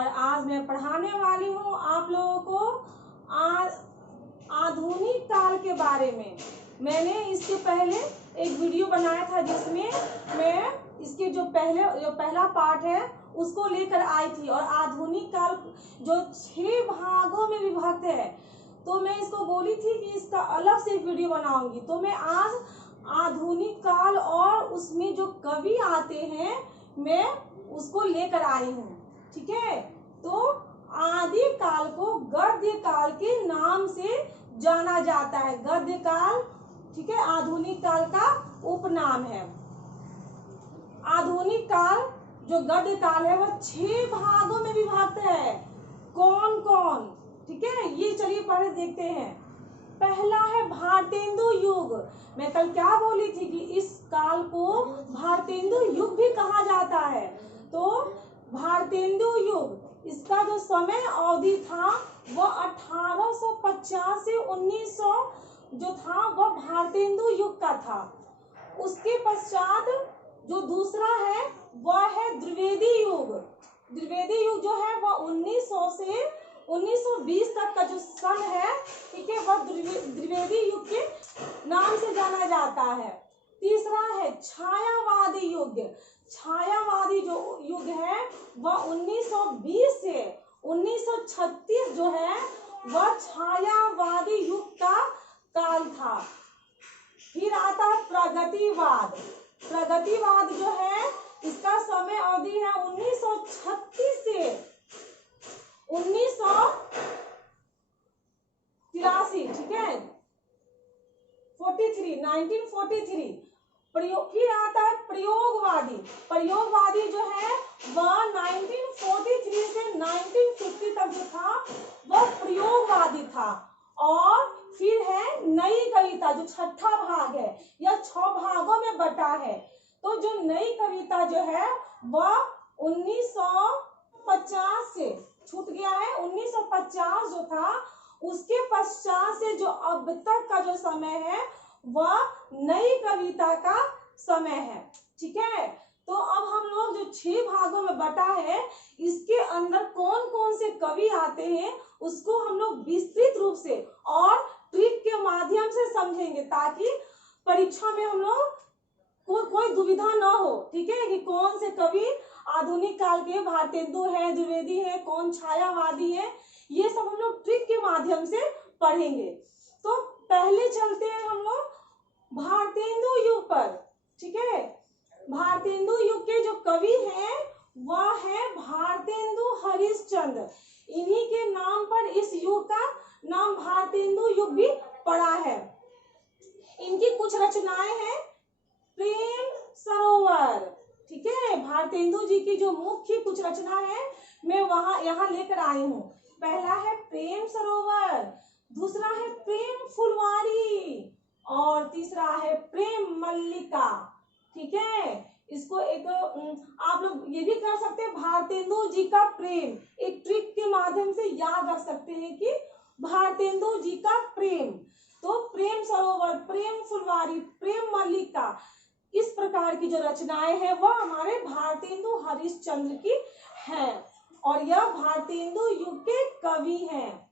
और आज मैं पढ़ाने वाली हूँ आप लोगों को आधुनिक काल के बारे में। मैंने इसके पहले एक वीडियो बनाया था जिसमें मैं इसके जो पहला पार्ट है उसको लेकर आई थी, और आधुनिक काल जो 6 भागों में विभक्त है, तो मैं इसको बोली थी कि इसका अलग से एक वीडियो बनाऊंगी। तो मैं आज आधुनिक काल और उसमें जो कवि आते हैं मैं उसको लेकर आई हूँ। ठीक है, तो आदि काल को गद्य काल के नाम से जाना जाता है। गद्य काल, ठीक है, आधुनिक काल का उपनाम है। आधुनिक काल जो गद्य काल है वह 6 भागों में विभक्त है। कौन कौन, ठीक है, ये चलिए पढ़े देखते हैं। पहला है भारतेंदु युग। मैं कल क्या बोली थी कि इस काल को भारतेंदु युग भी कहा जाता है। तो भारतेंदु युग, इसका जो समय अवधि था वह 1850 से 1900 जो था वह भारतेंदु युग का था। उसके पश्चात जो दूसरा है वह है द्विवेदी युग। द्विवेदी युग जो है वह 1900 से 1920 तक का जो सन है, ठीक है, वह द्विवेदी युग के नाम से जाना जाता है। तीसरा है छायावादी युग। छायावादी जो युग है वह 1920 से 1936 जो है वह छायावादी युग का काल था। फिर आता है प्रगतिवाद। प्रगतिवाद जो है इसका समय अवधि है 1936 से 1983, ठीक है, 1943। फिर आता है प्रयोगवादी। प्रयोगवादी जो है वह 1943 से 1950 तक जो था वह प्रयोगवादी था। और फिर है नई कविता जो 6ठा भाग है, यह 6 भागों में बटा है। तो जो नई कविता जो है वह 1950 से छूट गया है। 1950 जो था उसके पश्चात से जो अब तक का जो समय है वह नई कविता का समय है। ठीक है, तो अब हम लोग जो 6 भागों में बटा है इसके अंदर कौन कौन से कवि आते हैं उसको हम लोग विस्तृत रूप से और ट्रिक के माध्यम से समझेंगे, ताकि परीक्षा में हम लोग कोई दुविधा ना हो। ठीक है, कि कौन से कवि आधुनिक काल के भारतेंदु है, द्विवेदी है, कौन छायावादी है, ये सब हम लोग ट्रिक के माध्यम से पढ़ेंगे। तो पहले चलते हैं हम लोग भारतेंदु युग पर। ठीक है, भारतेंदु युग के जो कवि हैं वह है भारतेंदु हरिश्चंद्र। इन्हीं के नाम पर इस युग का नाम भारतेंदु युग भी पड़ा है। इनकी कुछ रचनाएं हैं प्रेम सरोवर। ठीक है, भारतेंदु जी की जो मुख्य कुछ रचना है मैं यहाँ लेकर आई हूँ। पहला है प्रेम सरोवर, दूसरा है प्रेम फुलवारी, और तीसरा है प्रेम मल्लिका। ठीक है, इसको एक आप लोग ये भी कर सकते हैं, भारतेंदु जी का प्रेम, एक ट्रिक के माध्यम से याद रख सकते हैं कि भारतेंदु जी का प्रेम। तो प्रेम सरोवर, प्रेम फुलवारी, प्रेम मल्लिका, इस प्रकार की जो रचनाएं हैं वह हमारे भारतेंदु हरिश्चंद्र की हैं, और यह भारतेंदु युग के कवि हैं।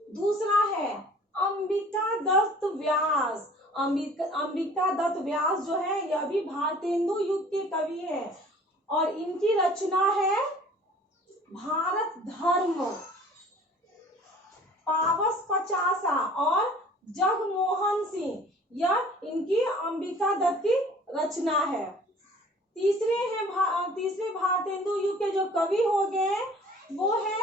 दूसरा है अंबिका दत्त व्यास। अंबिका दत्त व्यास जो है यह भी भारतेंदु युग के कवि हैं, और इनकी रचना है भारत धर्म, पावस पचासा और जगमोहन सिंह, यह इनकी अंबिका दत्त की रचना है। तीसरे भारतेंदु युग के जो कवि हो गए वो है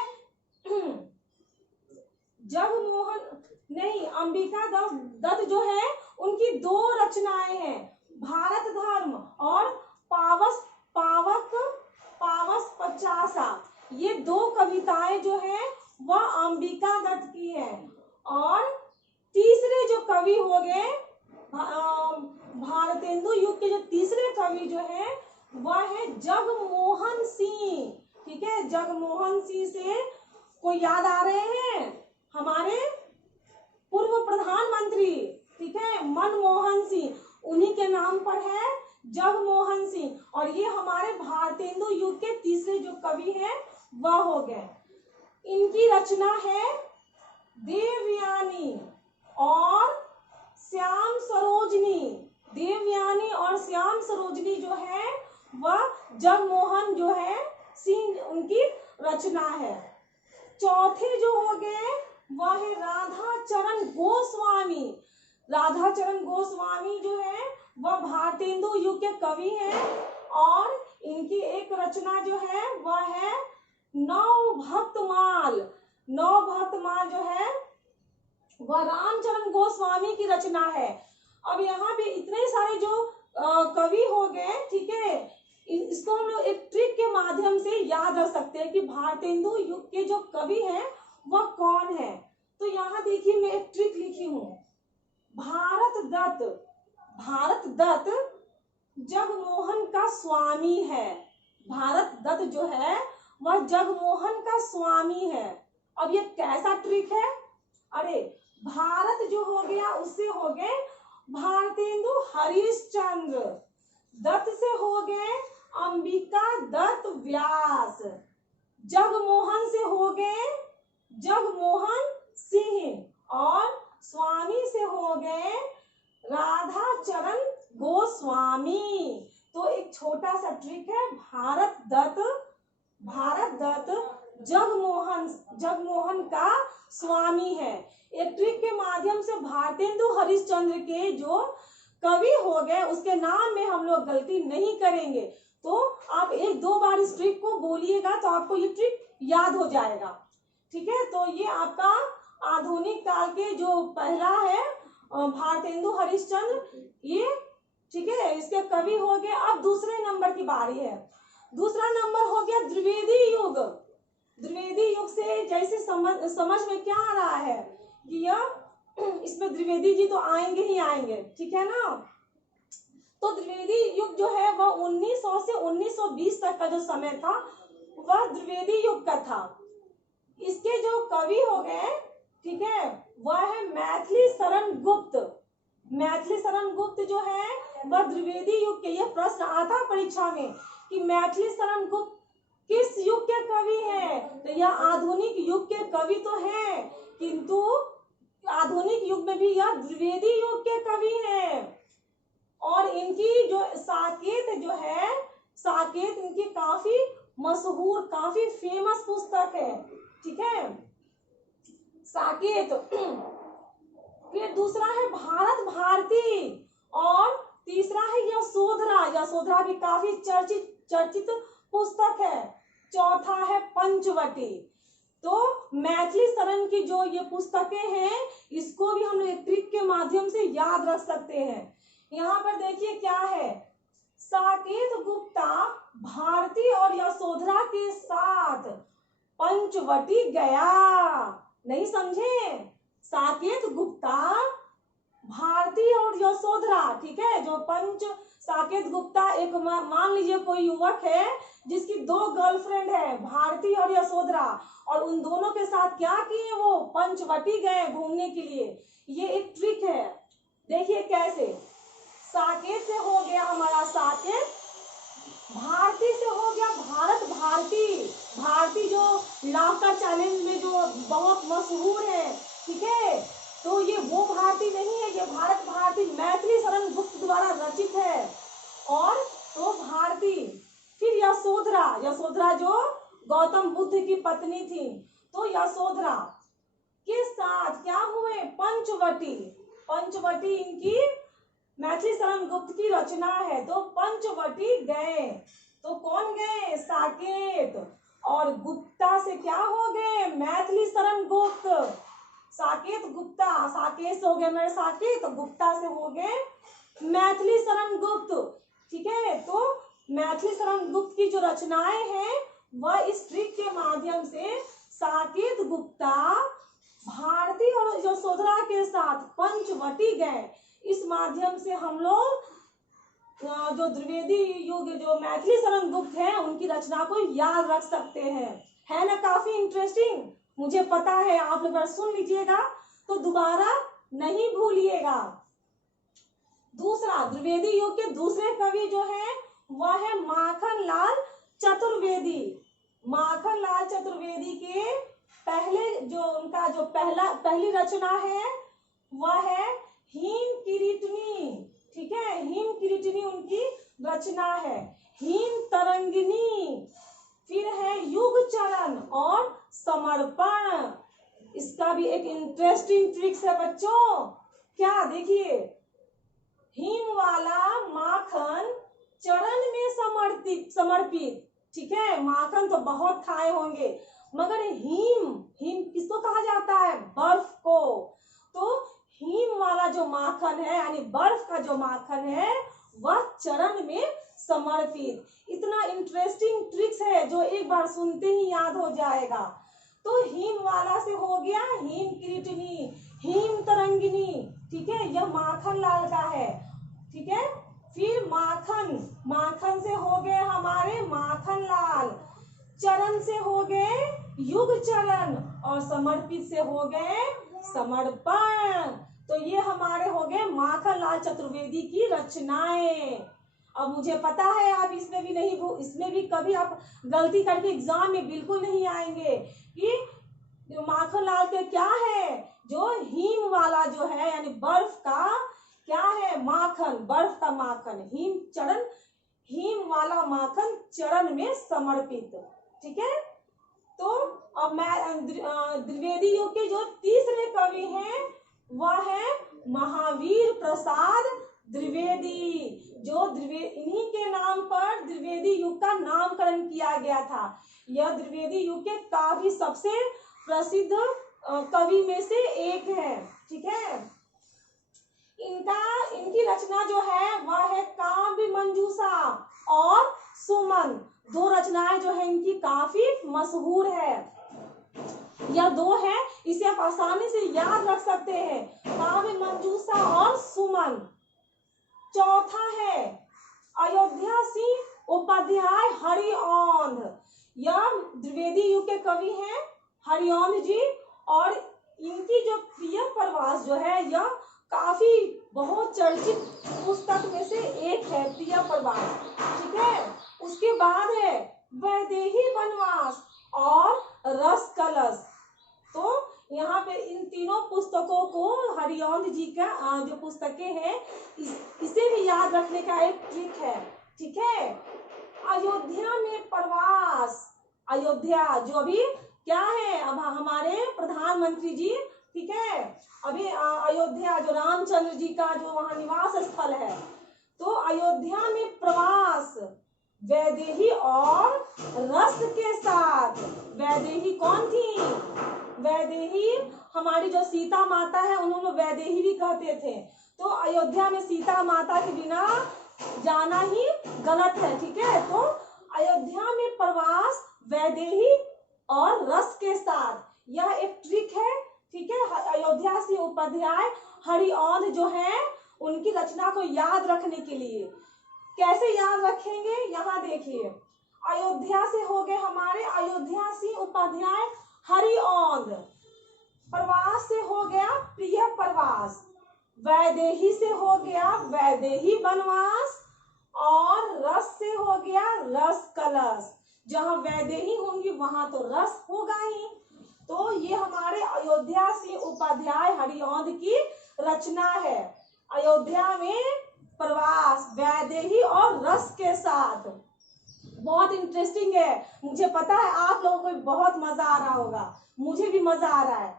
अंबिका दत्त जो है उनकी 2 रचनाएं हैं, भारत धर्म और पावस पचासा। ये 2 कविताएं जो है वह अंबिका दत्त की है। और तीसरे जो कवि हो गए भारतेंदु युग के जो तीसरे कवि जो है वह है जगमोहन सिंह। ठीक है, जगमोहन सिंह से कोई याद आ रहे हैं? हमारे पूर्व प्रधानमंत्री, ठीक है, मनमोहन सिंह, उन्हीं के नाम पर है जगमोहन सिंह। और ये हमारे भारतेंदु युग के तीसरे जो कवि हैं वह हो गए। इनकी रचना है देवयानी और श्याम सरोजनी। देवयानी और श्याम सरोजनी जो है वह जगमोहन जो है सिंह उनकी रचना है। चौथे जो हो गए वह है राधाचरण गोस्वामी। राधाचरण गोस्वामी जो है वह भारतेंदु युग के कवि हैं और इनकी एक रचना जो है वह है नवभक्तमाल। नवभक्तमाल जो है वह रामचरण गोस्वामी की रचना है। अब यहाँ पे इतने सारे जो कवि हो गए, ठीक है, इसको हम लोग एक ट्रिक के माध्यम से याद रख सकते हैं कि भारतेंदु युग के जो कवि हैं वह कौन है। तो यहाँ देखिए मैं एक ट्रिक लिखी हूँ, भारत दत्त। भारत दत्त जगमोहन का स्वामी है। भारत दत्त जो है वह जगमोहन का स्वामी है। अब ये कैसा ट्रिक है? अरे भारत जो हो गया उससे हो गए भारतेंदु हरिश्चंद्र, दत्त से हो गए अंबिका दत्त व्यास, जगमोहन से हो गए जगमोहन सिंह और स्वामी से हो गए राधाचरण गोस्वामी। तो एक छोटा सा ट्रिक है, भारत दत्त जगमोहन का स्वामी है। एक ट्रिक के माध्यम से भारतेंदु हरिश्चंद्र के जो कवि हो गए उसके नाम में हम लोग गलती नहीं करेंगे। तो आप एक दो बार इस ट्रिक को बोलिएगा तो आपको ये ट्रिक याद हो जाएगा, ठीक है। तो ये आपका आधुनिक काल के जो पहला है भारतेंदु हरिश्चंद्र, ये ठीक है, इसके कवि हो गए। अब दूसरे नंबर की बारी है। दूसरा नंबर हो गया द्विवेदी युग। द्विवेदी युग से जैसे समझ में क्या आ रहा है कि यह इसमें द्विवेदी जी तो आएंगे ही आएंगे, ठीक है ना। तो द्विवेदी युग जो है वह 1900 से 1920 तक का जो समय था वह द्विवेदी युग का था। इसके जो कवि हो गए, ठीक है, वह है मैथिली शरण गुप्त। मैथिली शरण गुप्त जो है वह द्विवेदी युग के, यह प्रश्न आता परीक्षा में कि मैथिली शरण गुप्त किस युग के कवि हैं। तो यह आधुनिक युग के कवि तो हैं, किंतु आधुनिक युग में भी यह द्विवेदी युग के कवि हैं। और इनकी जो साकेत जो है, साकेत इनकी काफी मशहूर, काफी फेमस पुस्तक है, ठीक है, साकेत। फिर दूसरा है भारत भारती और तीसरा है यशोधरा। यशोधरा भी काफी चर्चित पुस्तक है। चौथा है पंचवटी। तो मैथिली शरण की जो ये पुस्तकें हैं इसको भी हम लोग एक ट्रिक के माध्यम से याद रख सकते हैं। यहाँ पर देखिए क्या है, साकेत गुप्ता भारती और यशोधरा के साथ पंचवटी गया। नहीं समझे? साकेत गुप्ता भारती और यशोधरा, ठीक है, जो साकेत गुप्ता एक मान लीजिए कोई युवक है जिसकी दो गर्लफ्रेंड है, भारती और यशोधरा, और उन दोनों के साथ क्या किए, वो पंचवटी गए घूमने के लिए। ये एक ट्रिक है, देखिए कैसे। साकेत से हो गया हमारा साकेत, भारती से हो गया भारत भारती। भारती जो लाफ्टर चैलेंज में जो बहुत मशहूर है, ठीक है, तो ये वो भारती नहीं है, ये भारत भारती मैथिली शरण गुप्त द्वारा रचित है। और तो भारती, फिर यशोधरा, यशोधरा जो गौतम बुद्ध की पत्नी थी, तो यशोधरा के साथ क्या हुए, पंचवटी। पंचवटी इनकी मैथिली शरण गुप्त की रचना है। तो पंचवटी गए, तो कौन गए, साकेत, और गुप्ता से क्या हो गए, मैथिली शरण गुप्त। साकेत गुप्ता, साकेत से हो गए मेरे साकेत, गुप्ता से हो गए मैथिली शरण गुप्त, ठीक है। तो मैथिली शरण गुप्त की जो रचनाएं हैं वह इस ट्रिक के माध्यम से साकेत गुप्ता भारती और यशोधरा के साथ पंचवटी गए। इस माध्यम से हम लोग जो द्विवेदी युग जो मैथिली शरण गुप्त है उनकी रचना को याद रख सकते हैं। है ना काफी इंटरेस्टिंग? मुझे पता है आप लोग अगर सुन लीजिएगा तो दोबारा नहीं भूलिएगा। दूसरा द्विवेदी युग के दूसरे कवि जो है वह है माखन लाल चतुर्वेदी। माखन लाल चतुर्वेदी के पहले जो उनका जो पहली रचना है वह है हिम किरीटनी। ठीक है, हिम किरीटनी उनकी रचना है। हिम तरंगिनी, फिर है युग चरण और समर्पण। इसका भी एक इंटरेस्टिंग ट्रिक्स है बच्चों। क्या देखिए, हिम वाला माखन चरण में समर्पित। ठीक है, माखन तो बहुत खाए होंगे, मगर हिम हिम किसको कहा जाता है? बर्फ को। तो हिम वाला जो माखन है यानी बर्फ का जो माखन है वह चरण में समर्पित। इतना इंटरेस्टिंग ट्रिक्स है जो एक बार सुनते ही याद हो जाएगा। तो हिम वाला से हो गया हिम किरीटनी, हिम तरंगिनी। ठीक है, यह माखन लाल का है। ठीक है, फिर माखन से हो गए हमारे माखन लाल, चरण से हो गए युग चरण और समर्पित से हो गए समर्पण। तो ये हमारे हो गए माखन लाल चतुर्वेदी की रचनाएं। अब मुझे पता है आप इसमें भी कभी आप गलती करके एग्जाम में बिल्कुल नहीं आएंगे कि माखन लाल के क्या है, जो हिम वाला जो है यानी बर्फ का क्या है, माखन, बर्फ का माखन, हिम वाला माखन चरण में समर्पित। ठीक है, तो अब मैं द्विवेदी युग के जो तीसरे कवि हैं वह है महावीर प्रसाद द्विवेदी। इन्हीं के नाम पर द्विवेदी युग का नामकरण किया गया था। यह द्विवेदी युग के काफी सबसे प्रसिद्ध कवि में से एक है। ठीक है, इनकी रचना जो है वह है काव्य मंजूषा और सुमन। दो रचनाएं जो है इनकी काफी मशहूर है। यह दो है, इसे आप आसानी से याद रख सकते हैं, काव्य मंजूषा और सुमन। चौथा है अयोध्या सिंह उपाध्याय हरिऔंध। यह द्विवेदी युग के कवि हैं हरिऔंध जी, और इनकी जो प्रिय प्रवास जो है यह काफी बहुत चर्चित पुस्तक में से एक है, प्रिय प्रवास। ठीक है, उसके बाद है वैदेही वनवास और रस कलश। तो यहाँ पे इन तीनों पुस्तकों को हरिऔंध जी का जो पुस्तकें हैं इसे भी याद रखने का एक ट्रिक है। ठीक है, अयोध्या में प्रवास, अयोध्या जो अभी क्या है, अब हमारे प्रधानमंत्री जी, ठीक है, अभी अयोध्या जो रामचंद्र जी का जो वहाँ निवास स्थल है, तो अयोध्या में प्रवास वैदेही और रस के साथ। वैदेही कौन थी? वैदेही हमारी जो सीता माता है उन्होंने वैदेही भी कहते थे। तो अयोध्या में सीता माता के बिना जाना ही गलत है। ठीक है, तो अयोध्या में प्रवास वैदेही और रस के साथ, यह एक ट्रिक है। ठीक है, अयोध्या से उपाध्याय हरिऔंध जो है उनकी रचना को याद रखने के लिए कैसे याद रखेंगे, यहाँ देखिए, अयोध्या से हो गए हमारे अयोध्या सिंह उपाध्याय हरिऔंध, प्रवास से हो गया प्रिय प्रवास, वैदेही से हो गया वैदेही वनवास, और रस से हो गया रस कलश। जहाँ वैदेही होंगी वहां तो रस होगा ही। तो ये हमारे अयोध्या सिंह उपाध्याय हरिऔंध की रचना है, अयोध्या में प्रवास वैदेही और रस के साथ। बहुत इंटरेस्टिंग है, मुझे पता है आप लोगों को बहुत मजा आ रहा होगा, मुझे भी मजा आ रहा है।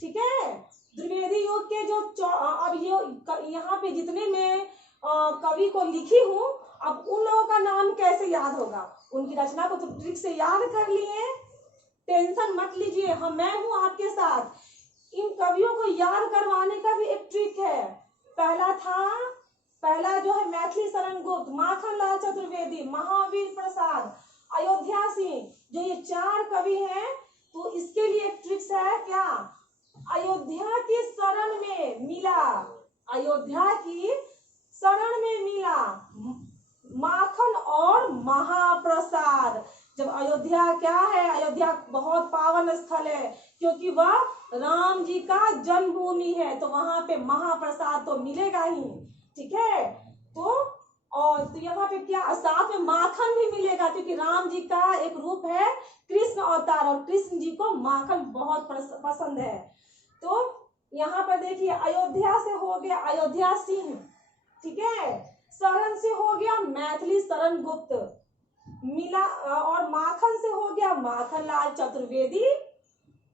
ठीक है, द्विवेदी युग के जो अब ये यहाँ पे जितने मैं कवि को लिखी हूँ, अब उन लोगों का नाम कैसे याद होगा? उनकी रचना को तो ट्रिक से याद कर लिए, टेंशन मत लीजिए, मैं हूँ आपके साथ। इन कवियों को याद करवाने का भी एक ट्रिक है। पहला जो है मैथिली शरण गुप्त, माखन लाल चतुर्वेदी, महावीर प्रसाद, अयोध्या सिंह, जो ये चार कवि हैं, तो इसके लिए एक ट्रिक्स है क्या? अयोध्या की शरण में मिला, अयोध्या की शरण में मिला माखन और महाप्रसाद। जब अयोध्या क्या है, अयोध्या बहुत पावन स्थल है क्योंकि वह राम जी का जन्मभूमि है, तो वहां पे महाप्रसाद तो मिलेगा ही। ठीक है, तो और तो यहाँ पे क्या साथ में माखन भी मिलेगा, क्योंकि राम जी का एक रूप है कृष्ण अवतार और कृष्ण जी को माखन बहुत पसंद है। तो यहाँ पर देखिए अयोध्या से हो गया अयोध्या सिंह, ठीक है। शरण से हो गया मैथिली शरण गुप्त, मिला और माखन से हो गया माखन लाल चतुर्वेदी,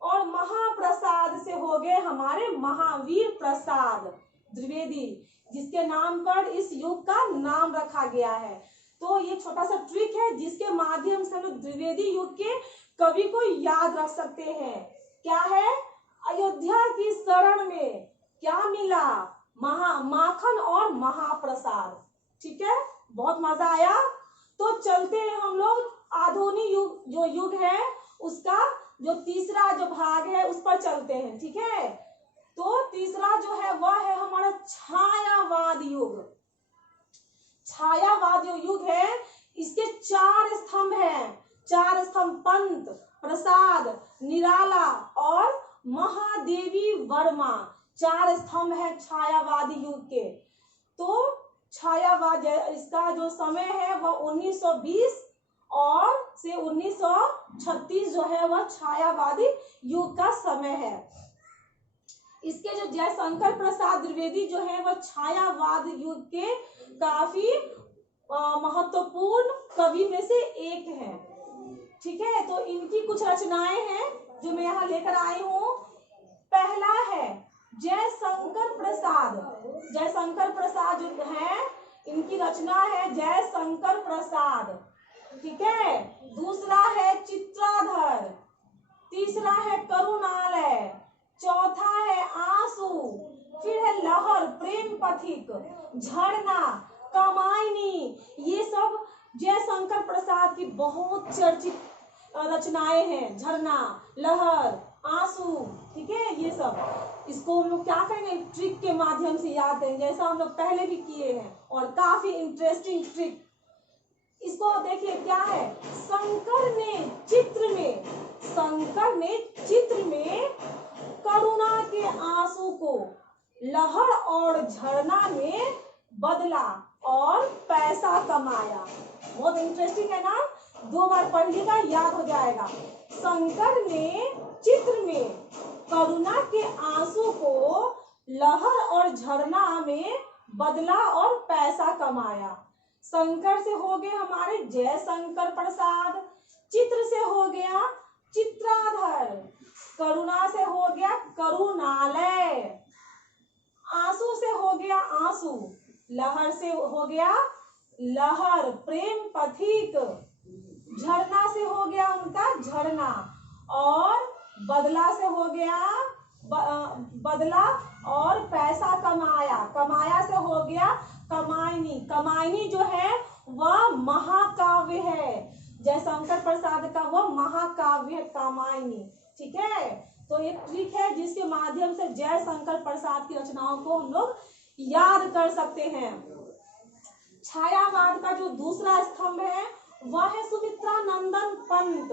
और महाप्रसाद से हो गए हमारे महावीर प्रसाद द्विवेदी, जिसके नाम पर इस युग का नाम रखा गया है। तो ये छोटा सा ट्रिक है जिसके माध्यम से हम लोग द्विवेदी युग के कवि को याद रख सकते हैं। क्या है? अयोध्या की शरण में क्या मिला? माखन और महाप्रसाद। ठीक है, बहुत मजा आया। तो चलते हैं हम लोग आधुनिक युग, जो युग है उसका जो तीसरा जो भाग है उस पर चलते हैं। ठीक है, तो तीसरा जो है वह है हमारा छायावाद युग। छायावाद जो युग है इसके 4 स्तंभ हैं, 4 स्तंभ पंत, प्रसाद, निराला और महादेवी वर्मा, 4 स्तंभ है छायावादी युग के। तो छायावाद इसका जो समय है वह 1920 और से 1936 जो है वह छायावादी युग का समय है। इसके जो जयशंकर प्रसाद द्विवेदी जो है वह छायावाद युग के काफी महत्वपूर्ण कवि में से एक है। ठीक है, तो इनकी कुछ रचनाएं हैं जो मैं यहाँ लेकर आई हूँ। पहला है जयशंकर प्रसाद। जयशंकर प्रसाद जो है इनकी रचना है जयशंकर प्रसाद। ठीक है, दूसरा है चित्राधर, तीसरा है करुणालय, चौथा है आंसू, फिर है लहर, प्रेम पथिक, झरना, कामायनी। ये सब जयशंकर प्रसाद की बहुत चर्चित रचनाएं हैं। झरना, लहर, आंसू, ठीक है, ये सब इसको हम लोग क्या करेंगे ट्रिक के माध्यम से याद करेंगे, जैसा हम लोग पहले भी किए हैं, और काफी इंटरेस्टिंग ट्रिक। इसको देखिए क्या है, शंकर ने चित्र में करुणा के आंसू को लहर और झरना में बदला और पैसा कमाया। बहुत इंटरेस्टिंग है ना, 2 बार पढ़िएगा याद हो जाएगा। शंकर ने चित्र में करुणा के आंसू को लहर और झरना में बदला और पैसा कमाया। शंकर से हो गए हमारे जयशंकर प्रसाद, चित्र से हो गया चित्राधर, करुणा से हो गया करुणालय, आंसू से हो गया आंसू, लहर से हो गया लहर, प्रेम पथिक, झरना से हो गया उनका झरना, और बदला से हो गया बदला और पैसा कमाया, कमाया से हो गया कमायनी। कमायनी जो है वह महाकाव्य है, जयशंकर प्रसाद का वह महाकाव्य है कामायनी। ठीक है, तो एक ट्रिक है जिसके माध्यम से जयशंकर प्रसाद की रचनाओं को हम लोग याद कर सकते हैं। छायावाद का जो दूसरा स्तंभ है वह है सुमित्रा नंदन पंत।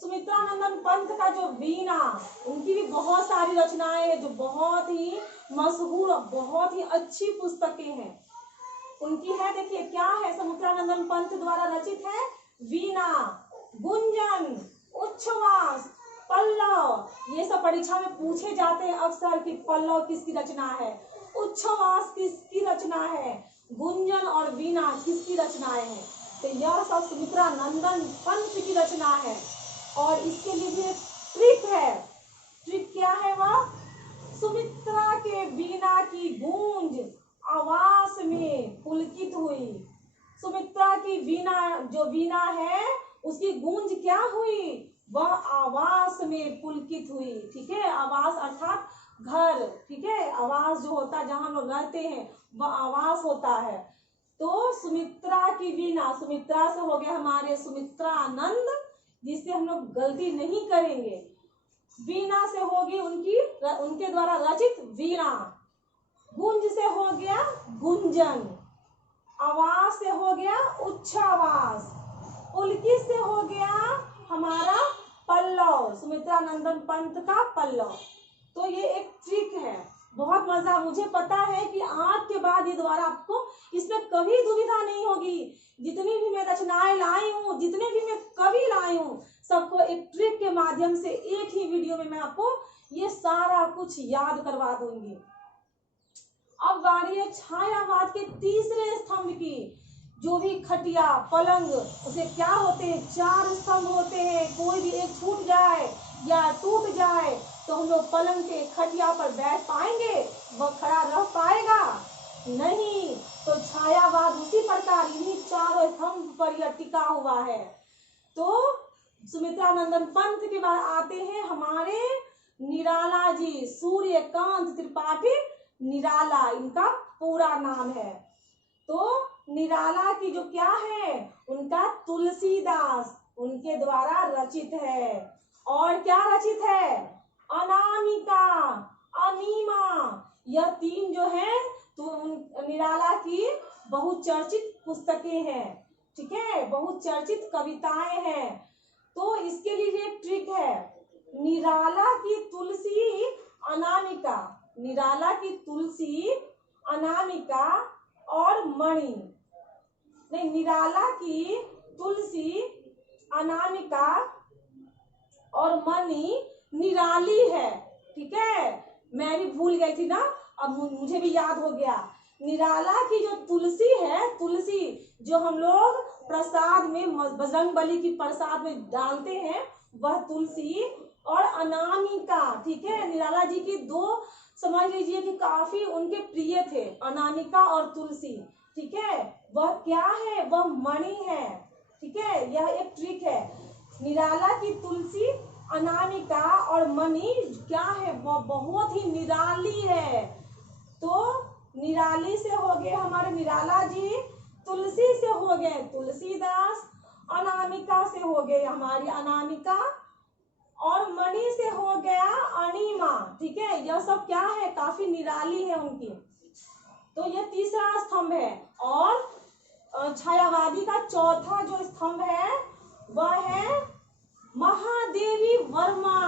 सुमित्रा नंदन पंत का जो वीणा, उनकी भी बहुत सारी रचनाएं हैं जो बहुत ही मशहूर, बहुत ही अच्छी पुस्तकें हैं उनकी है। देखिए क्या है, सुमित्रा नंदन पंत द्वारा रचित है वीणा, गुंजन, उच्छ्वास, पल्लव। ये सब परीक्षा में पूछे जाते हैं अक्सर कि पल्लव किसकी रचना है, उच्छ्वास किसकी रचना है, गुंजन और वीणा किसकी रचनाएं हैं। तो यह सब सुमित्रा नंदन पंत की रचना है। और इसके लिए भी एक ट्रिक है। ट्रिक क्या है वह? सुमित्रा के वीणा की गूंज आवाज में पुलकित हुई। सुमित्रा की वीणा, जो वीणा है उसकी गूंज क्या हुई? वह आवाज में पुलकित हुई। ठीक है, आवाज अर्थात घर। ठीक है, आवाज जो होता है जहां लोग रहते हैं वह आवाज होता है। तो सुमित्रा की वीणा, सुमित्रा से हो गया हमारे सुमित्रानंद, जिससे हम लोग गलती नहीं करेंगे। वीणा से होगी उनके द्वारा रचित वीणा, गुंज से हो गया गुंजन, आवाज से हो गया उच्छ्वास, पुलकित से हो गया हमारा पल्लव, सुमित्रा नंदन पंत का पल्लव। तो ये एक ट्रिक है, बहुत मजा। मुझे पता है कि आज के बाद ये दोबारा आपको इसमें कभी दुविधा नहीं होगी। जितनी भी मैं रचनाएं लाई हूँ, जितने भी मैं कवि लाई हूँ, सबको एक ट्रिक के माध्यम से एक ही वीडियो में मैं आपको ये सारा कुछ याद करवा दूंगी। अब बारी है छायावाद के तीसरे स्तंभ की। जो भी खटिया पलंग, उसे क्या होते हैं, 4 स्तंभ होते हैं। कोई भी एक छूट जाए या टूट जाए तो हम लोग पलंग के खटिया पर बैठ पाएंगे, वह खड़ा रह पाएगा नहीं। तो छायावाद उसी प्रकार इन्हीं 4 स्तंभ पर यह टिका हुआ है। तो सुमित्रा नंदन पंत के बाद आते हैं हमारे निराला जी, सूर्यकांत त्रिपाठी निराला इनका पूरा नाम है। तो निराला की जो क्या है, उनका तुलसीदास उनके द्वारा रचित है। और क्या रचित है, अनामिका, अनीमा, यह 3 जो है तो निराला की बहुचर्चित पुस्तकें हैं। ठीक है, बहुचर्चित कविताएं हैं। तो इसके लिए एक ट्रिक है, निराला की तुलसी अनामिका, निराला की तुलसी अनामिका और मणि, नहीं, निराला की तुलसी अनामिका और मणि निराली है। ठीक है, मैं भी भूल गई थी ना, अब मुझे भी याद हो गया। निराला की जो तुलसी है, तुलसी जो हम लोग प्रसाद में बजरंगबली की प्रसाद में डालते हैं, वह तुलसी, और अनामिका, ठीक है, निराला जी की 2 समझ लीजिए कि काफी उनके प्रिय थे, अनामिका और तुलसी। ठीक है, वह क्या है, वह मणि है। ठीक है, यह एक ट्रिक है। निराला की तुलसी अनामिका और मणि क्या है, वह बहुत ही निराली है। तो निराली से हो गए हमारे निराला जी, तुलसी से हो गए तुलसीदास, अनामिका से हो गए हमारी अनामिका, और मणि से हो गया अनीमा। ठीक है, यह सब क्या है, काफी निराली है उनकी। तो यह तीसरा स्तंभ है। और छायावादी का चौथा जो स्तंभ है वह है महादेवी वर्मा।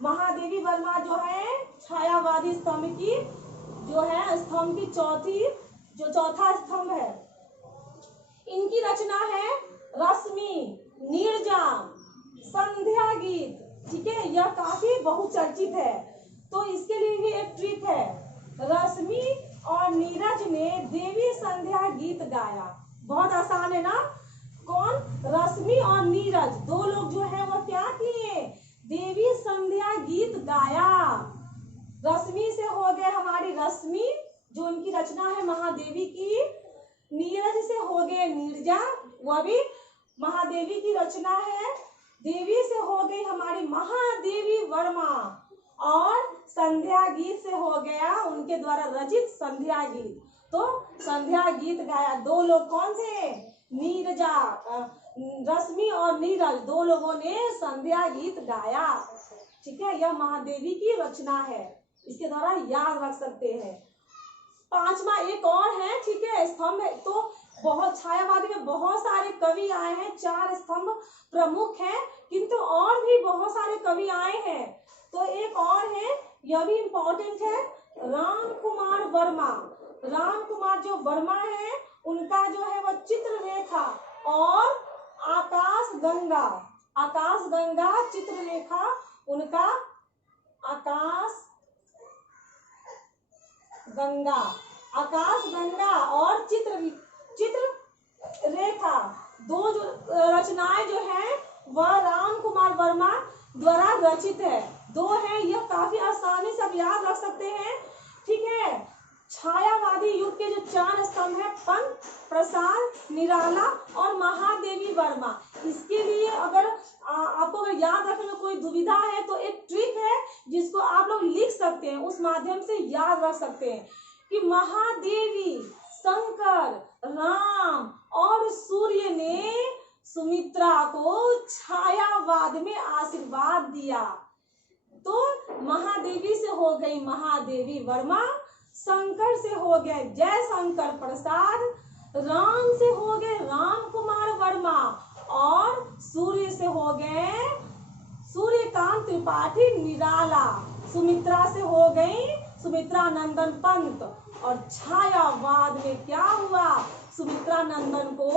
महादेवी वर्मा जो है छायावादी स्तंभ की जो है स्तंभ की चौथा स्तंभ है। इनकी रचना है रश्मि, नीरजा, संध्या गीत। ठीक है, यह काफी बहुचर्चित है। तो इसके लिए भी एक ट्रिक है, रश्मि और नीरज ने देवी संध्या गीत गाया। बहुत आसान है ना। कौन, रश्मि और नीरज, 2 लोग जो है वो क्या किए, देवी संध्या गीत गाया। रश्मि से हो गए हमारी रश्मि, जो उनकी रचना है महादेवी की। नीरज से हो गए नीरजा, वह भी महादेवी की रचना है। देवी से हो गई हमारी महादेवी वर्मा, और संध्या गीत से हो गया उनके द्वारा रचित संध्या गीत। तो संध्या गीत गाया 2 लोग, कौन थे, नीरजा, रश्मि और नीरज, 2 लोगों ने संध्या गीत गाया। ठीक है, यह महादेवी की रचना है, इसके द्वारा याद रख सकते हैं। 5वां एक और है, ठीक है, स्तंभ है। तो बहुत छायावादी में बहुत सारे कवि आए हैं, 4 स्तंभ प्रमुख हैं, किंतु और भी बहुत सारे कवि आए हैं। तो एक और है, यह भी इम्पोर्टेंट है, राम कुमार वर्मा। राम कुमार जो वर्मा है, उनका जो है वह चित्ररेखा और आकाश गंगा चित्ररेखा, उनका आकाश गंगा और चित्र रेखा, 2 जो रचनाएं जो है वह राम कुमार वर्मा द्वारा रचित है। 2 है, यह काफी आसानी से आप याद रख सकते हैं। ठीक है, छायावादी युग के जो 4 स्तंभ है, पंत, प्रसाद, निराला और महादेवी वर्मा। इसके लिए अगर आपको अगर याद रखने में कोई दुविधा है तो एक ट्रिक है जिसको आप लोग लिख सकते हैं, उस माध्यम से याद रख सकते हैं कि महादेवी, शंकर, राम और सूर्य ने सुमित्रा को छायावाद में आशीर्वाद दिया। तो महादेवी से हो गई महादेवी वर्मा, शंकर से हो गए जयशंकर प्रसाद, राम से हो गए राम कुमार वर्मा, और सूर्य से हो गए सूर्यकांत त्रिपाठी निराला। सुमित्रा से हो गई सुमित्रा नंदन पंत, और छायावाद में क्या हुआ, सुमित्रा नंदन को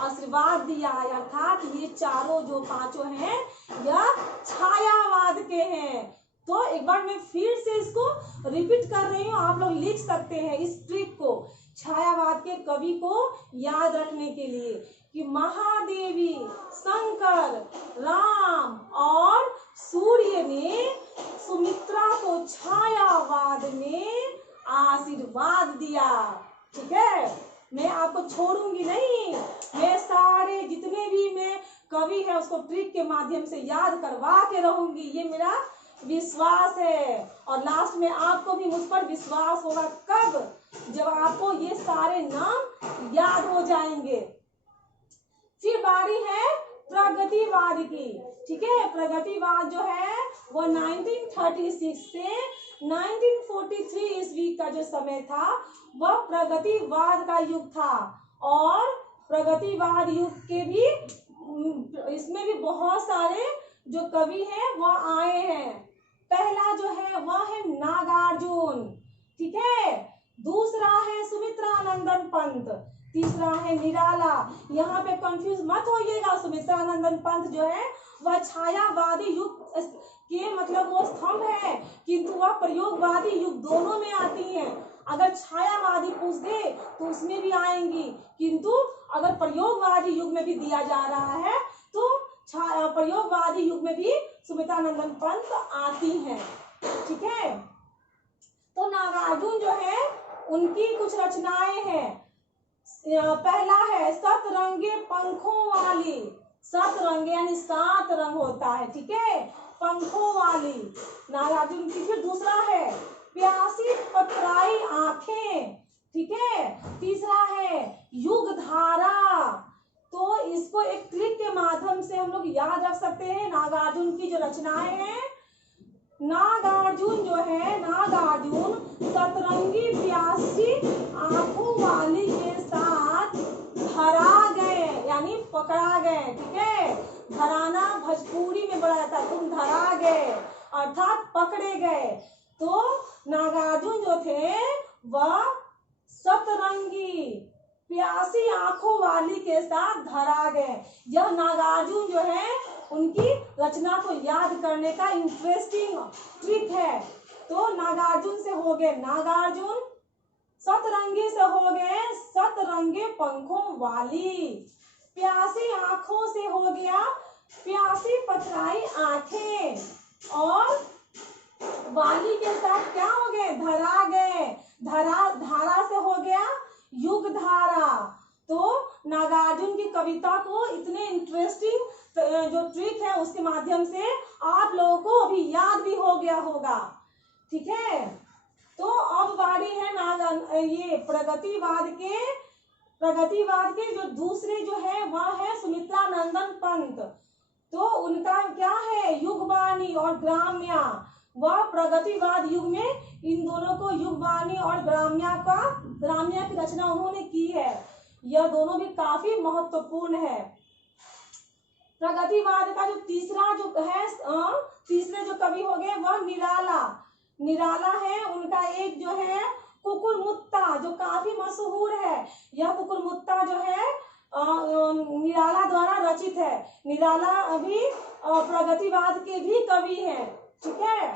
आशीर्वाद दिया। अर्थात ये चारों जो पांचों हैं यह छायावाद के हैं। तो एक बार मैं फिर से इसको रिपीट कर रही हूँ, आप लोग लिख सकते हैं इस ट्रिक को छायावाद के कवि को याद रखने के लिए कि महादेवी, शंकर, राम और सूर्य ने सुमित्रा को छायावाद में आशीर्वाद दिया। ठीक है, मैं आपको छोड़ूंगी नहीं, मैं सारे जितने भी मैं कवि है उसको ट्रिक के माध्यम से याद करवा के रहूंगी, ये मेरा विश्वास है। और लास्ट में आपको भी मुझ पर विश्वास होगा कब, जब आपको ये सारे नाम याद हो जाएंगे। फिर बारी है प्रगतिवाद की। ठीक है, प्रगतिवाद जो है वो 1936 से 1943 ईस्वी का जो समय था वह प्रगतिवाद का युग था। और प्रगतिवाद युग के भी इसमें भी बहुत सारे जो कवि हैं वह आए हैं। पहला जो है वह है नागार्जुन। ठीक है, दूसरा है सुमित्रानंदन पंत, तीसरा है निराला। यहाँ पे कंफ्यूज मत होइएगा, सुमित्रानंदन पंत जो है वह छायावादी युग के मतलब वो स्तंभ है, किंतु वह प्रयोगवादी युग दोनों में आती हैं। अगर छायावादी पूछ दे तो उसमें भी आएंगी, किंतु अगर प्रयोगवादी युग में भी दिया जा रहा है तो प्रयोगवादी युग में भी सुमित्रानंदन पंत आती हैं। ठीक है, तो नागार्जुन जो है उनकी कुछ रचनाएं हैं। पहला है सतरंगे पंखों वाली। सतरंगे यानी 7 रंग होता है। ठीक है, पंखों वाली नागार्जुन की। फिर दूसरा है प्यासी पतराई आंखें। ठीक है, तीसरा है युग धारा। तो इसको एक ट्रिक के माध्यम से हम लोग याद रख सकते हैं। नागार्जुन की जो रचनाएं हैं, नागार्जुन जो है, नागार्जुन सतरंगी प्यासी आंखों वाली के साथ धरा गए यानी पकड़ा गए। ठीक है, धराना भोजपुरी में बोला जाता है, तुम धरा गए अर्थात पकड़े गए। तो नागार्जुन जो थे वह सतरंगी प्यासी आंखों वाली के साथ धरा गए। यह नागार्जुन जो है उनकी रचना को याद करने का इंटरेस्टिंग ट्रिक है। तो नागार्जुन से हो गए नागार्जुन, सतरंगी से हो गए सतरंगे पंखों वाली, प्यासी आंखों से हो गया प्यासी पथराई आंखें, और वाली के साथ क्या हो गए धरा गए, धारा से हो गया युग धारा। तो नागार्जुन की कविता को इतने इंटरेस्टिंग जो ट्रिक है उसके माध्यम से आप लोगों को अभी याद भी हो गया होगा। ठीक है, तो अब बारी है ये प्रगतिवाद के जो दूसरे जो है वह है सुमित्रानंदन पंत। तो उनका क्या है युगवाणी और ग्राम्या। वह प्रगतिवाद युग में इन दोनों को युगवाणी और ग्राम्या की रचना उन्होंने की है। यह दोनों भी काफी महत्वपूर्ण है। प्रगतिवाद का जो तीसरा जो है तीसरे जो कवि हो गए वह निराला है। उनका एक जो है कुकुरमुत्ता जो काफी मशहूर है। यह कुकुरमुत्ता जो है निराला द्वारा रचित है। निराला अभी प्रगतिवाद के भी कवि हैं। ठीक है,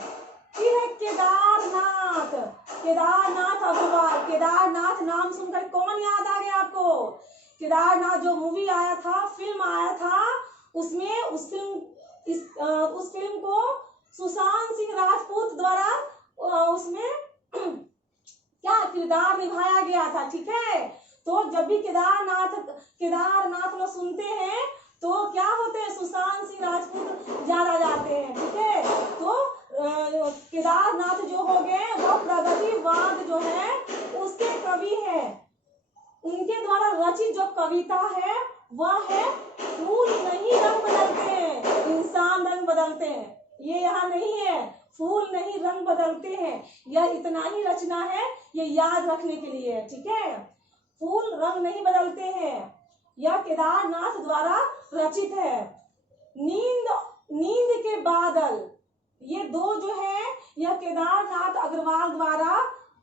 फिर है केदारनाथ अग्रवाल। केदारनाथ नाम सुनकर कौन याद आ गया आपको? केदारनाथ जो मूवी आया था, फिल्म आया था, उसमें उस फिल्म को सुशांत सिंह राजपूत द्वारा उसमें क्या किरदार निभाया गया था। ठीक है, तो जब भी केदारनाथ लोग सुनते हैं तो क्या होते हैं सुशांत सिंह राजपूत याद आ जाते हैं। ठीक है, तो केदारनाथ जो हो गए वो प्रगतिवाद जो है उसके कवि है। उनके द्वारा रचित जो कविता है वह है फूल नहीं रंग बदलते हैं, इंसान रंग बदलते हैं। ये यहाँ नहीं है, फूल नहीं रंग बदलते हैं। यह इतना ही रचना है, ये याद रखने के लिए। ठीक है, फूल रंग नहीं बदलते हैं, यह केदारनाथ द्वारा रचित है। नींद के बादल, ये दो जो है यह केदारनाथ अग्रवाल द्वारा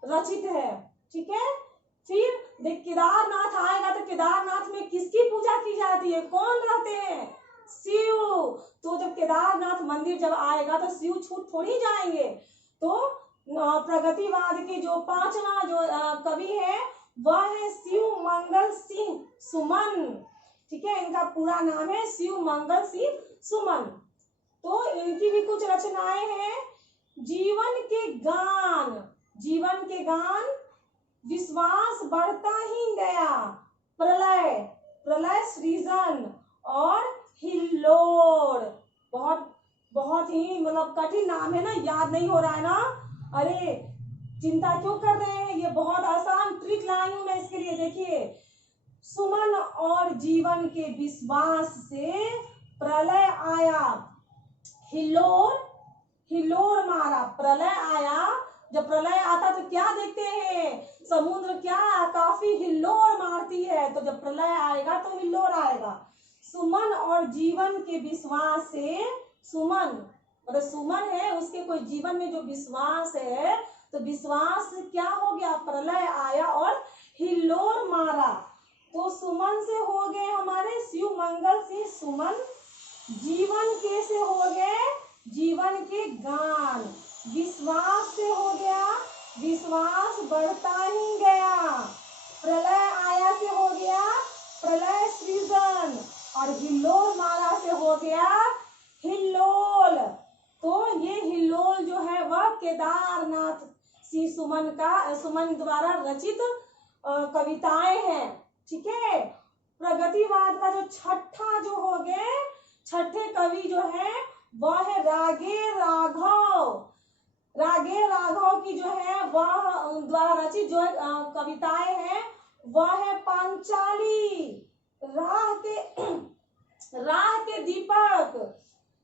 रचित है। ठीक है। फिर देख केदारनाथ आएगा तो केदारनाथ में किसकी पूजा की जाती है, कौन रहते हैं, शिव। तो जब केदारनाथ मंदिर जब आएगा तो शिव छूट थोड़ी जाएंगे। तो प्रगतिवाद के जो पांचवा जो कवि है वह है शिव मंगल सिंह सुमन। ठीक है, इनका पूरा नाम है शिव मंगल सिंह सुमन। तो इनकी भी कुछ रचनाएं हैं। जीवन के गान, जीवन के गान, विश्वास बढ़ता ही गया, प्रलय, प्रलय सृजन और हिल्लोड़। बहुत बहुत ही मतलब कठिन नाम है ना, याद नहीं हो रहा है ना, अरे चिंता क्यों कर रहे हैं, ये बहुत आसान ट्रिक लाई हूं मैं इसके लिए। देखिए, सुमन और जीवन के विश्वास से प्रलय आया, हिल्लोड़, हिल्लोड़ मारा, प्रलय आया। जब प्रलय आता तो क्या देखते हैं, समुद्र क्या काफी हिल्लोड़ मारती है। तो जब प्रलय आएगा तो हिल्लोड़ आएगा। सुमन और जीवन के विश्वास से, सुमन मतलब सुमन है उसके कोई जीवन में जो विश्वास है, तो विश्वास से क्या हो गया, प्रलय आया और हिल्लोड़ मारा। तो सुमन से हो गए हमारे शिव मंगल सिंह सुमन। जीवन के से हो गए जीवन के गान। विश्वास से हो गया विश्वास बढ़ता ही गया। प्रलय आया से हो गया प्रलय सृजन। और हिल्लोल मारा से हो गया हिल्लोल। तो ये हिल्लोल जो है वह केदारनाथ श्री सुमन का, सुमन द्वारा रचित कविताएं हैं। ठीक है। प्रगतिवाद का जो छठा जो हो गए, छठे कवि जो है वह है रागे राघव। रागे राघव की जो है वह द्वारा रचित जो कविताएं हैं वह है पांचाली, राह के दीपक।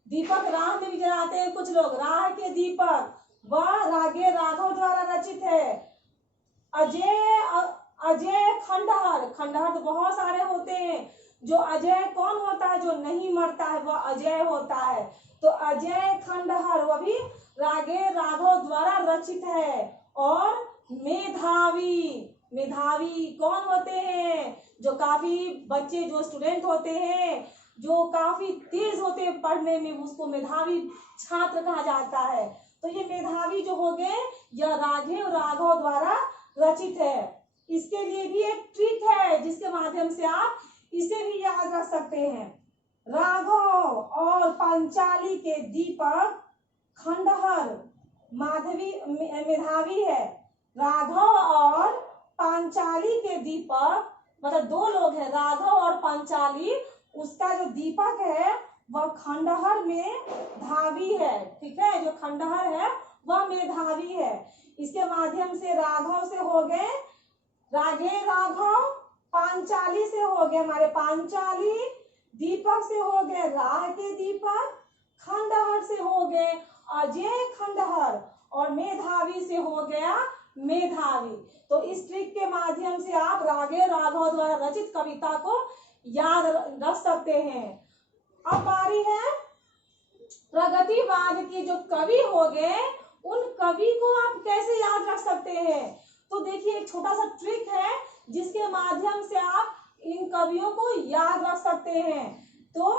दीपक राह में भी जलाते हैं कुछ लोग, राह के दीपक, वह रागे राघव द्वारा रचित है। अजय खंडहर, खंडहर तो बहुत सारे होते हैं। जो अजय कौन होता है, जो नहीं मरता है वह अजय होता है। तो अजय खंडहर वह भी रागे राघव द्वारा रचित है। और मेधावी, मेधावी कौन होते हैं, जो काफी बच्चे जो स्टूडेंट होते हैं जो काफी तेज होते हैं पढ़ने में, उसको मेधावी छात्र कहा जाता है। तो ये मेधावी जो हो गए यह रागे राघव द्वारा रचित है। इसके लिए भी एक ट्रिक है जिसके माध्यम से आप इसे भी याद रख सकते हैं। राघव और पांचाली के दीपक, खंडहर माधवी मेधावी है। राघव और पांचाली के दीपक मतलब दो लोग हैं, राघव और पांचाली, उसका जो दीपक है वह खंडहर में धावी है। ठीक है, जो खंडहर है वह मेधावी है। इसके माध्यम से राघव से हो गए रागे राघव, पांचाली से हो गए हमारे पांचाली, दीपक से हो गए राह के दीपक, खंडहर से हो गए अजय खंडहर और मेधावी से हो गया मेधावी। तो इस ट्रिक के माध्यम से आप रागे राघव द्वारा रचित कविता को याद रख सकते हैं। अब बारी है प्रगतिवाद के जो कवि हो गए उन कवि को आप कैसे याद रख सकते हैं। तो देखिए एक छोटा सा ट्रिक है जिसके माध्यम से आप इन कवियों को याद रख सकते हैं। तो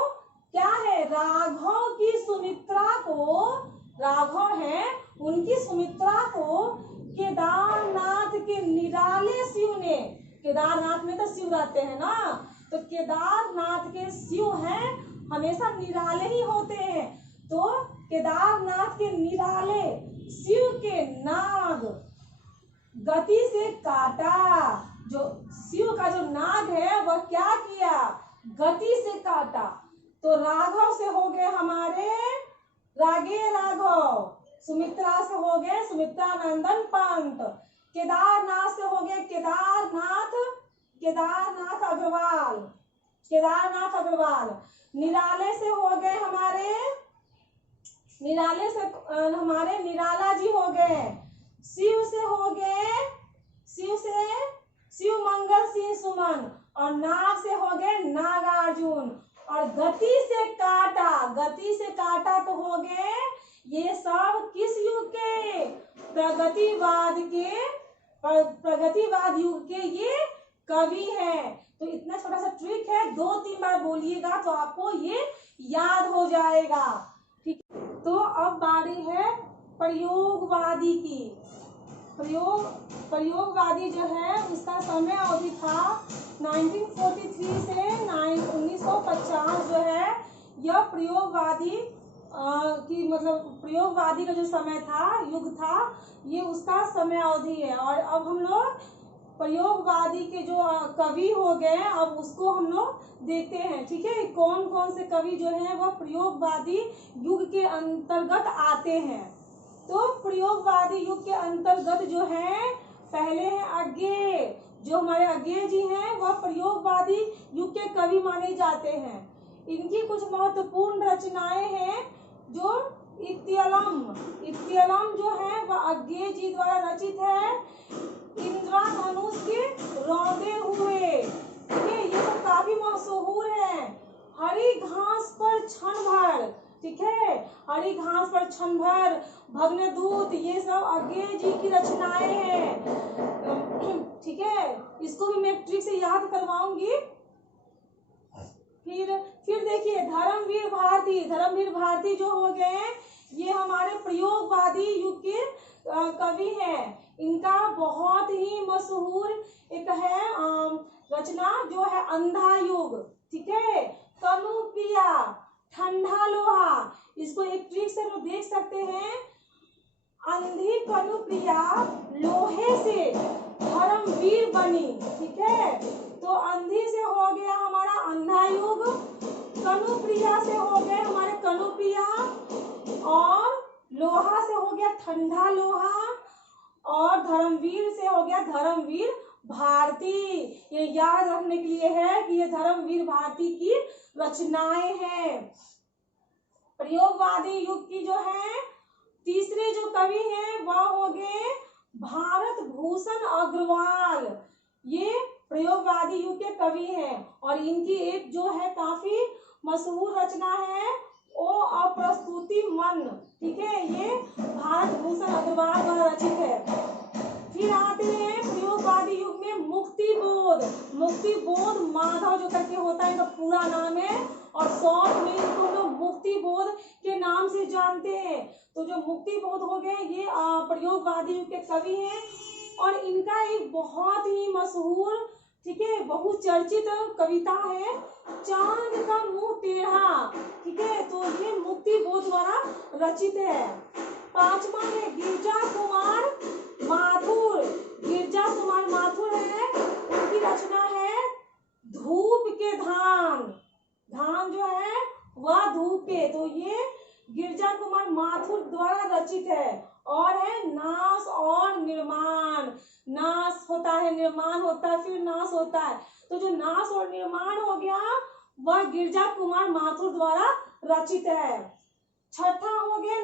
क्या है, राघव की सुमित्रा को, राघव है उनकी सुमित्रा को केदारनाथ के निराले शिव ने, केदारनाथ में तो शिव रहते हैं ना, तो केदारनाथ के शिव हैं हमेशा निराले ही होते हैं। तो केदारनाथ के निराले शिव के नाग गति से काटा। जो शिव का जो नाग है वह क्या किया, गति से काटा। तो राघव से हो गए हमारे रागे राघव, सुमित्रा से हो गए सुमित्रा नंदन पंत, केदारनाथ से हो गए केदारनाथ अग्रवाल, केदारनाथ अग्रवाल, निराले से हो गए हमारे निराला जी हो गए, शिव से हो गए शिव मंगल सिंह सुमन, और नाग से हो गए नागार्जुन, और गति से काटा तो हो गए ये सब किस युग के, प्रगतिवाद के प्रगतिवाद युग के ये कवि हैं। तो इतना छोटा सा ट्रिक है, 2-3 बार बोलिएगा तो आपको ये याद हो जाएगा। ठीक, तो अब बारी है प्रयोगवादी की। प्रयोगवादी जो है उसका समय अवधि था 1943 से 1950 जो है यह प्रयोगवादी की मतलब प्रयोगवादी का जो समय था, युग था, ये उसका समय अवधि है। और अब हम लोग प्रयोगवादी के जो कवि हो गए अब उसको हम लोग देखते हैं। ठीक है, कौन कौन से कवि जो हैं वह प्रयोगवादी युग के अंतर्गत आते हैं। तो प्रयोगवादी युग के अंतर्गत जो है पहले है अज्ञेय। जो हमारे अज्ञेय जी हैं वह प्रयोगवादी युग के कवि माने जाते हैं। इनकी कुछ महत्वपूर्ण रचनाएं हैं। जो इत्यालम जो है वह अज्ञेय जी द्वारा रचित है। इंद्रधनुष के रौंदे हुए, ये सब काफी मशहूर है। हरी घास पर क्षण भर, ठीक है, हरी घास पर क्षण भर, भग्नदूत, ये सब अज्ञेय जी की रचनाएं हैं। ठीक है, इसको भी मैं एक ट्रिक से याद करवाऊंगी। फिर देखिए धर्मवीर भारती जो हो गए ये हमारे प्रयोगवादी युग के कवि हैं। इनका बहुत ही मशहूर एक है रचना जो है अंधा युग। ठीक है, कनुप्रिया, ठंडा लोहा, इसको एक ट्रिक से हम देख सकते हैं। अंधी कनुप्रिया लोहे से धर्मवीर बनी। ठीक है, तो अंधी से हो गया हमारा अंधा युग, कनुप्रिया से हो गए हमारे कनुप्रिया, और लोहा से हो गया ठंडा लोहा, और धर्मवीर से हो गया धर्मवीर भारती। ये याद रखने के लिए है कि ये धर्मवीर भारती की रचनाएं हैं। प्रयोगवादी युग की जो है तीसरे जो कवि हैं वह हो गए भारत भूषण अग्रवाल। ये प्रयोगवादी युग के कवि हैं और इनकी एक जो है काफी मशहूर रचना है ओ अप्रस्तुति मन। ठीक है, ये भारत भूषण अग्रवाल द्वारा रचित है। फिर आते हैं प्रयोगवादी युग में मुक्तिबोध माधव जो करके होता है, इनका पूरा नाम है और शॉर्ट में इनको लोग मुक्तिबोध के नाम से जानते हैं। तो जो मुक्तिबोध हो गए ये प्रयोगवादी युग के कवि हैं और इनका एक बहुत ही मशहूर, ठीक है, बहुचर्चित कविता है चांद का मुंह टेढ़ा। ठीक है, तो ये मुक्तिबोध द्वारा रचित है। पांचवा है गिरजा कुमार माथुर है, उनकी रचना है धूप के धाम जो है वह धूप के, तो ये गिरजा कुमार माथुर द्वारा रचित है। और है नाश और निर्माण, नाश होता है, निर्माण होता है, फिर नाश होता है, तो जो नाश और निर्माण हो गया वह गिरजा कुमार माथुर द्वारा रचित है। छठा हो गया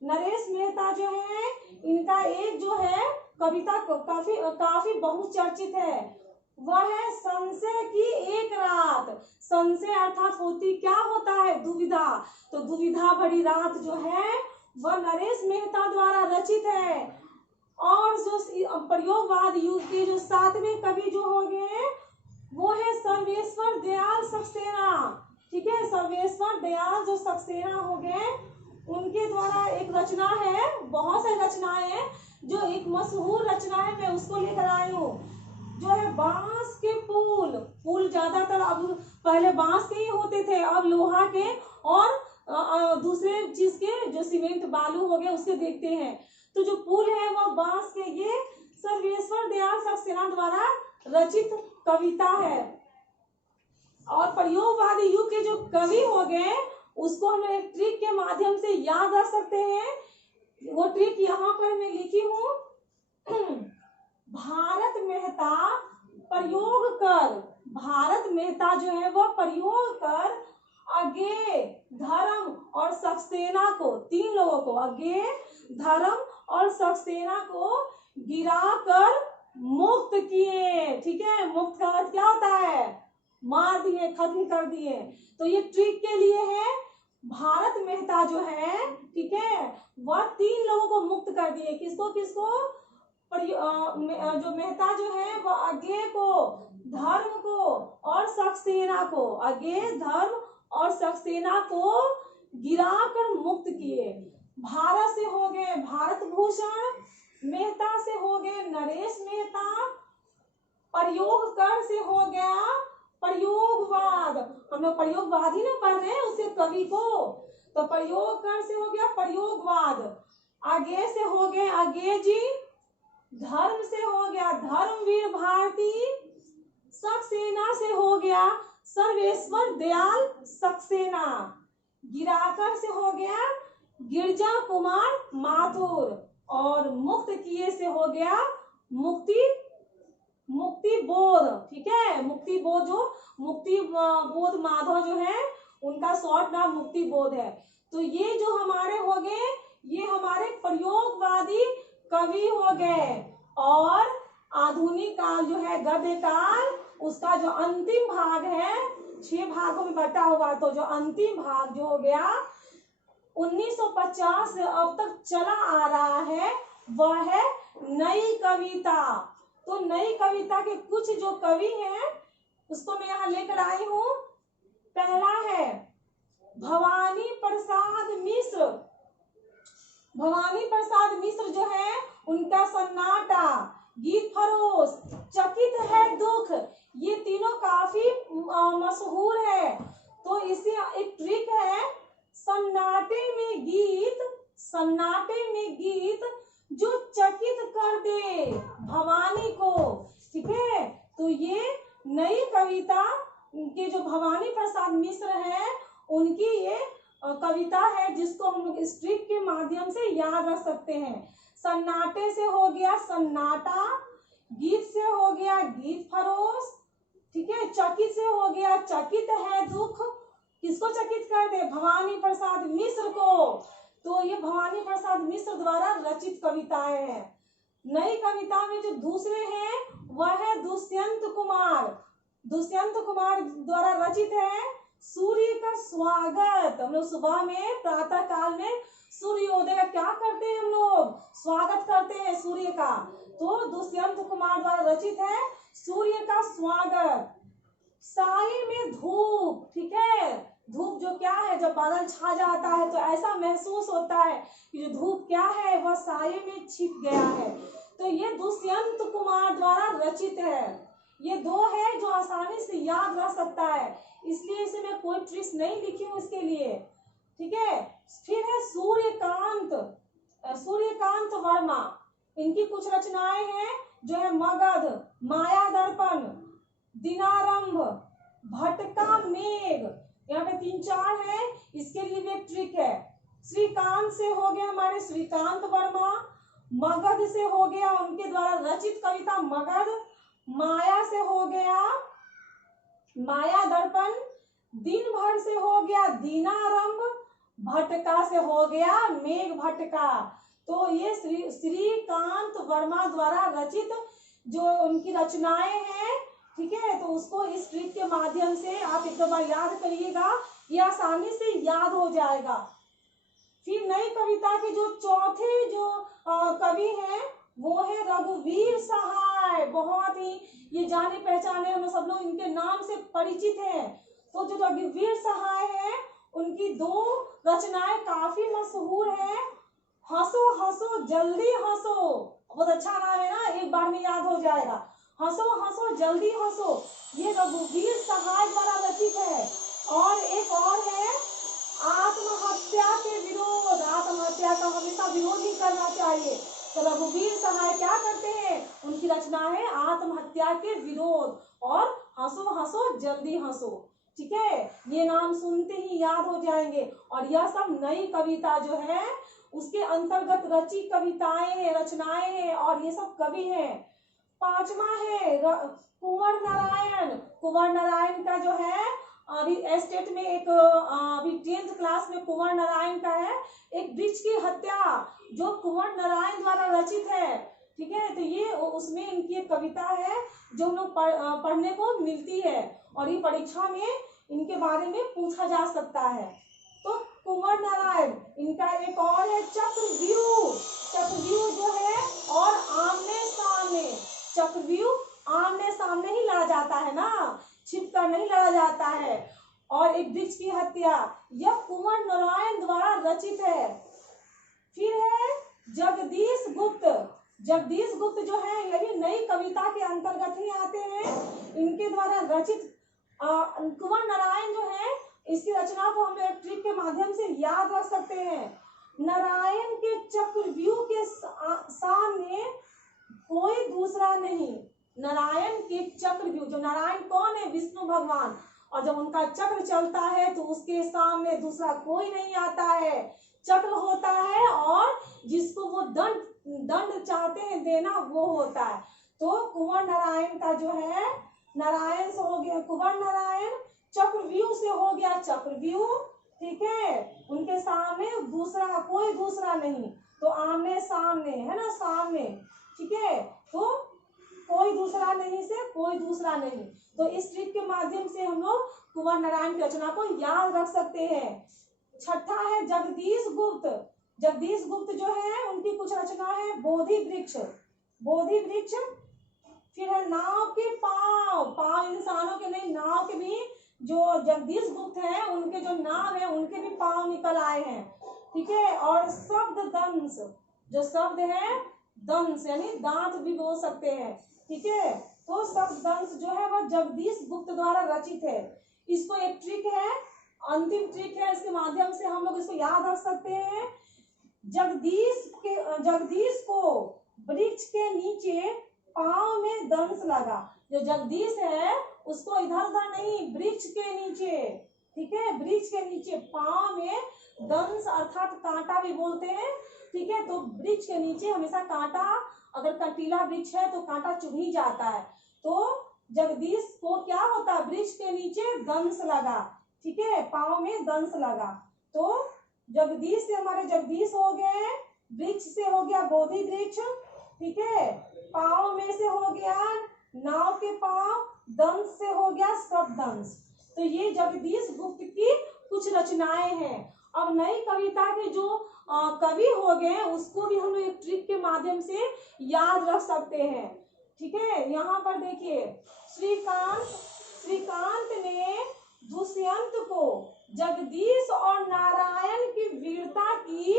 नरेश मेहता जो है इनका एक जो है कविता काफी बहुचर्चित है, वह है संशय की एक रात। संशय अर्थात होती क्या होता है, दुविधा, तो दुविधा भरी रात जो है वह नरेश मेहता द्वारा रचित है। और जो प्रयोगवाद युग के जो सातवें कवि जो हो गए वो है सर्वेश्वर दयाल सक्सेना। ठीक है, सर्वेश्वर दयाल जो सक्सेना हो गए उनके द्वारा एक रचना है, बहुत सारी रचनाएं हैं, जो एक मशहूर रचना है मैं उसको लेकर आई हूँ, जो है बांस के पुल ज्यादातर अब पहले बांस के ही होते थे, अब लोहा के और दूसरे चीज के जो सीमेंट बालू हो गए उसके देखते हैं। तो जो पुल है वह बांस के, ये सर्वेश्वर दयाल सक्सेना द्वारा रचित कविता है। और प्रयोगवादी युग के जो कवि हो गए उसको हम एक ट्रिक के माध्यम से याद रख सकते हैं। वो ट्रिक यहाँ पर मैं लिखी हूँ। भारत मेहता जो है वह प्रयोग कर अज्ञेय, धर्म और सक्सेना को, तीन लोगों को, अज्ञेय, धर्म और सक्सेना को गिरा कर मुक्त किए। ठीक है, मुक्त का अर्थ क्या होता है, मार दिए, खत्म कर दिए। तो ये ट्रिक के लिए है, भारत मेहता जो है, ठीक है, वह तीन लोगों को मुक्त कर दिए। किसको किसको, जो मेहता जो है वह अज्ञेय को, धर्म को और सक्सेना को, अज्ञेय, धर्म और सक्सेना को गिराकर मुक्त किए। भारत से हो गए भारत भूषण, मेहता से हो गए नरेश मेहता, प्रयोग कर से हो गया प्रयोगवाद। हम लोग प्रयोगवाद ही ना पढ़ रहे हैं उससे कवि को, तो प्रयोग कर से हो गया प्रयोगवाद, अज्ञेय से हो गए अज्ञेय जी, धर्म से हो गया धर्मवीर भारती, सक्सेना से हो गया सर्वेश्वर दयाल सक्सेना, गिराकर से हो गया गिरजा कुमार माथुर, और मुक्त किए से हो गया मुक्ति बोध। ठीक है, मुक्ति बोध, जो मुक्ति बोध माधव जो है उनका शॉर्ट नाम मुक्ति बोध है। तो ये जो हमारे हो गए, ये हमारे प्रयोगवादी कवि हो गए। और आधुनिक काल जो है गद्य काल, उसका जो अंतिम भाग है 6 भागों में बटा हुआ, तो जो अंतिम भाग जो हो गया 1950 से अब तक चला आ रहा है वह है नई कविता। तो नई कविता के कुछ जो कवि हैं उसको मैं यहाँ लेकर आई हूँ। पहला है भवानी प्रसाद मिश्र। भवानी प्रसाद मिश्र जो है उनका सन्नाटा, गीत फरोश, चकित है दुख, ये तीनों काफी मशहूर है। तो इसे एक ट्रिक है, सन्नाटे में गीत जो चकित कर दे भवानी को। ठीक है, तो ये नई कविता के जो भवानी प्रसाद मिश्र है उनकी ये कविता है, जिसको हम लोग इस ट्रिक के माध्यम से याद रख सकते हैं। सन्नाटे से हो गया सन्नाटा, गीत से हो गया गीत फरोश, ठीक है, चकित से हो गया चकित है दुख। किसको चकित कर दे? भवानी प्रसाद मिश्र को। तो ये भवानी प्रसाद मिश्र द्वारा रचित कविताएं हैं। नई कविता में जो दूसरे हैं वह है दुष्यंत कुमार। दुष्यंत कुमार द्वारा रचित है सूर्य का स्वागत। हम लोग सुबह में प्रातः काल में सूर्योदय का क्या करते हैं? हम लोग स्वागत करते हैं सूर्य का। तो दुष्यंत कुमार द्वारा रचित है सूर्य का स्वागत। साये में धूप, ठीक है, धूप जो क्या है, जब बादल छा जाता है तो ऐसा महसूस होता है कि जो धूप क्या है वह साये में छिप गया है। तो ये दुष्यंत कुमार द्वारा रचित है। ये दो है जो आसानी से याद रह सकता है, इसलिए इसे मैं कोई ट्रिक्स नहीं लिखी हूँ इसके लिए। ठीक है, फिर है सूर्यकांत वर्मा। इनकी कुछ रचनाएं हैं जो है मगध, माया दर्पण, दिनारंभ, भटका मेघ। यहाँ पे 3-4 है, इसके लिए भी एक ट्रिक है। श्रीकांत से हो गया हमारे श्रीकांत वर्मा, मगध से हो गया उनके द्वारा रचित कविता मगध, माया से हो गया माया दर्पण, दिन भर से हो गया दीनारंभ, भटका से हो गया मेघ भटका। तो ये श्रीकांत वर्मा द्वारा रचित जो उनकी रचनाएं हैं, ठीक है, तो उसको इस ट्रिक के माध्यम से आप एक बार याद करिएगा, ये आसानी से याद हो जाएगा। फिर नई कविता के जो चौथे जो कवि हैं वो है रघुवीर सहाय। बहुत ही ये जाने पहचाने, हम सब लोग इनके नाम से परिचित हैं। तो जो रघुवीर सहाय है उनकी 2 रचनाएं काफी मशहूर हैं। हंसो हंसो जल्दी हंसो, बहुत अच्छा नाम है ना, एक बार में याद हो जाएगा। हंसो हंसो जल्दी हंसो, ये रघुवीर सहाय द्वारा रचित है। और एक और है आत्महत्या के विरोध। आत्महत्या का हमेशा विरोध ही करना चाहिए। तो रघुवीर सहाय क्या करते हैं? उनकी रचना है आत्महत्या के विरोध और हंसो हंसो जल्दी हंसो। ठीक है, ये नाम सुनते ही याद हो जाएंगे। और यह सब नई कविता जो है उसके अंतर्गत रची कविताएं हैं, रचनाएं हैं, और ये सब कवि हैं। 5वां है कुंवर नारायण। कुंवर नारायण का जो है अभी स्टेट में एक अभी 10th क्लास में कुंवर नारायण का है एक वृक्ष की हत्या, जो कुंवर नारायण द्वारा रचित है। ठीक है, तो ये उसमें इनकी एक कविता है जो हम लोग पढ़ने को मिलती है, और ये परीक्षा में इनके बारे में पूछा जा सकता है। तो कुंवर नारायण, इनका एक और है चक्रव्यूह। चक्रव्यूह जो है और आमने सामने, चक्रव्यूह आमने सामने ही लड़ा जाता है ना, छिप कर नहीं लड़ा जाता है। और एक वृक्ष की हत्या, यह कुंवर नारायण द्वारा रचित है। फिर है जगदीश गुप्त। जगदीश गुप्त जो है यही नई कविता के अंतर्गत ही आते हैं। इनके द्वारा रचित कुंवर नारायण जो है, इसकी रचना को हम एक ट्रिक के माध्यम से याद रख सकते हैं। नारायण के चक्रव्यूह के सामने कोई दूसरा नहीं। नारायण के चक्रव्यूह, जो नारायण कौन है? विष्णु भगवान। और जब उनका चक्र चलता है तो उसके सामने दूसरा कोई नहीं आता है। चक्र होता है और जिसको वो दंड चाहते हैं देना, वो होता है। तो कुंवर नारायण का जो है, नारायण से हो गया कुंवर नारायण, चक्रव्यूह से हो गया चक्रव्यूह, ठीक है। उनके सामने दूसरा कोई दूसरा नहीं, तो आमने सामने है ना, सामने, ठीक है। तो कोई दूसरा नहीं से कोई दूसरा नहीं। तो इस ट्रिक के माध्यम से हम लोग कुंवर नारायण की रचना को याद रख सकते हैं। छठा है जगदीश गुप्त। जगदीश गुप्त जो है उनकी कुछ रचना है बोधि वृक्ष। बोधि वृक्ष। फिर है नाव के पांव। पांव इंसानों के नहीं, नाव के भी जो जगदीश गुप्त है उनके जो नाव है उनके भी पांव निकल आए हैं, ठीक है। और शब्द दंश, जो शब्द है दंश यानी दांत भी बोल सकते हैं, ठीक है। तो शब्द दंश जो है वह जगदीश गुप्त द्वारा रचित है। इसको एक ट्रिक है, अंतिम ट्रिक है, इसके माध्यम से हम लोग इसको याद रख सकते हैं। जगदीश को वृक्ष के नीचे पांव में दंश लगा। जो जगदीश है उसको इधर उधर नहीं, वृक्ष के नीचे, ठीक है, वृक्ष के नीचे पांव में दंश अर्थात कांटा भी बोलते हैं, ठीक है। तो वृक्ष के नीचे हमेशा कांटा, अगर कंटीला वृक्ष है तो कांटा चुभ ही जाता है। तो जगदीश को क्या होता है? वृक्ष के नीचे दंश लगा, ठीक है, पांव में दंश लगा। तो जगदीश से हमारे जगदीश हो गए, वृक्ष से हो गया बोधि वृक्ष, ठीक है, पांव में से हो गया नाव के पांव, दंश से हो गया शब्द दंश। तो ये जगदीश गुप्त की कुछ रचनाएं हैं। अब नई कविता के जो कवि हो गए उसको भी हम लोग एक ट्रिक के माध्यम से याद रख सकते हैं, ठीक है। यहाँ पर देखिए, श्रीकांत ने दुष्यंत को जगदीश और नारायण की वीरता की,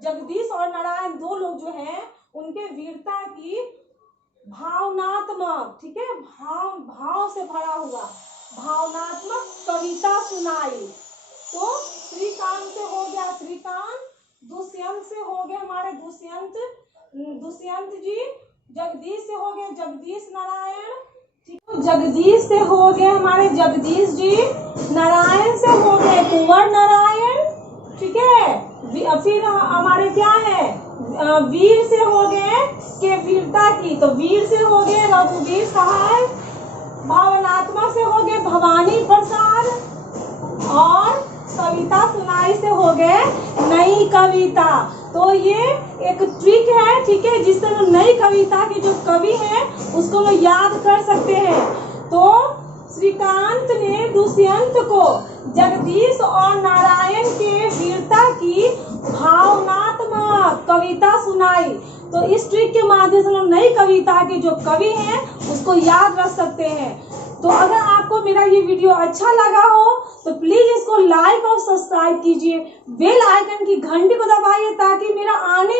जगदीश और नारायण दो लोग जो हैं उनके वीरता की भावनात्मक, ठीक है, भाव से भरा हुआ भावनात्मक कविता सुनाई। तो श्रीकांत से हो गया श्रीकांत, दुष्यंत से हो गए हमारे दुष्यंत जी, जगदीश से हो गए जगदीश नारायण, ठीक है, जगदीश से हो गए हमारे जगदीश जी, नारायण से हो गए कुंवर नारायण, ठीक है। फिर हमारे क्या है, वीर से हो गए के वीरता की, तो वीर से हो गए रघुवीर सहाय, भावनात्मक से हो गए भवानी प्रसाद, और कविता सुनाई से हो गए नई कविता। तो ये एक ट्रिक है, ठीक है, जिससे हम नई कविता के जो कवि हैं उसको हम याद कर सकते हैं। तो श्रीकांत ने दुष्यंत को जगदीश और नारायण के वीरता की भावनात्मक कविता सुनाई। तो इस ट्रिक के माध्यम से हम नई कविता के जो कवि हैं उसको याद रख सकते हैं। तो अगर आपको मेरा ये वीडियो अच्छा लगा हो तो प्लीज इसको लाइक और सब्सक्राइब कीजिए, बेल आइकन की घंटी को दबाइए ताकि मेरा आने